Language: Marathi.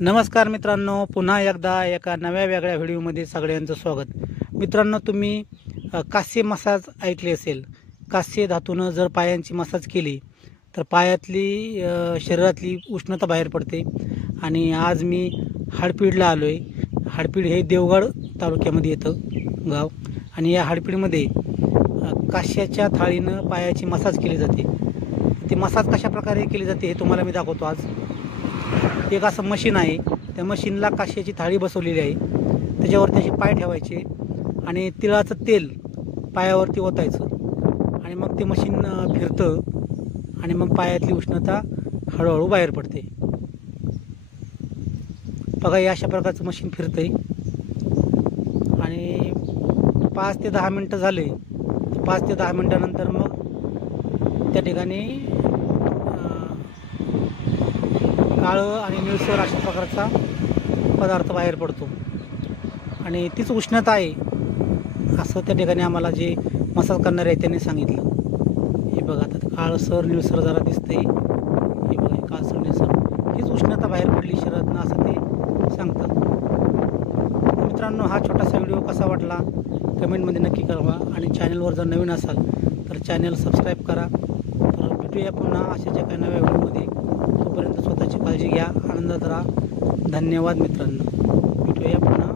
नमस्कार मित्रांनो, पुन्हा एकदा एका नव्या वेगळ्या व्हिडिओमध्ये सगळ्यांचं स्वागत. मित्रांनो, तुम्ही कास्य मसाज ऐकले असेल. कास्य धातूनं जर पायांची मसाज केली तर पायातली शरीरातली उष्णता बाहेर पडते. आणि आज मी हाडपीडला आलो आहे. हाडपीड हे देवगड तालुक्यामध्ये येतं गाव. आणि या हाडपीडमध्ये काश्याच्या थाळीनं पायाची मसाज केली जाते. ती मसाज कशा प्रकारे केली जाते हे तुम्हाला मी दाखवतो आज. एक असं मशीन आहे, त्या मशीनला काश्याची थाळी बसवलेली आहे. त्याच्यावर त्याचे पाय ठेवायचे आणि तिळाचं तेल पायावरती ओतायचं आणि मग ते मशीन फिरतं आणि मग पायातली उष्णता हळूहळू बाहेर पडते. बघा, या अशा प्रकारचं मशीन फिरतंय आणि 5 ते 10 मिनटं झाले. 5 ते 10 मिनटानंतर मग त्या ठिकाणी काळं आणि निळसर अशा प्रकारचा पदार्थ बाहेर पडतो आणि तीच उष्णता आहे असं त्या ठिकाणी आम्हाला जे मसाज करणारे आहे त्यांनी सांगितलं. हे बघा, आता काळसर निळसर जरा दिसतंय. हे बघा, काळसर निळसर हीच उष्णता बाहेर पडली शरीरातनं असं ते सांगतात. मित्रांनो, हा छोटासा व्हिडिओ कसा वाटला कमेंटमध्ये नक्की कळवा आणि चॅनलवर जर नवीन असाल तर चॅनल सबस्क्राईब करा. तर भेटूया पुन्हा अशाच्या काही नव्या व्हिडिओमध्ये. तोपर्यंत स्वतःची काळजी घ्या, आनंदात राहा. धन्यवाद मित्रांनो, भेटूया पुन्हा.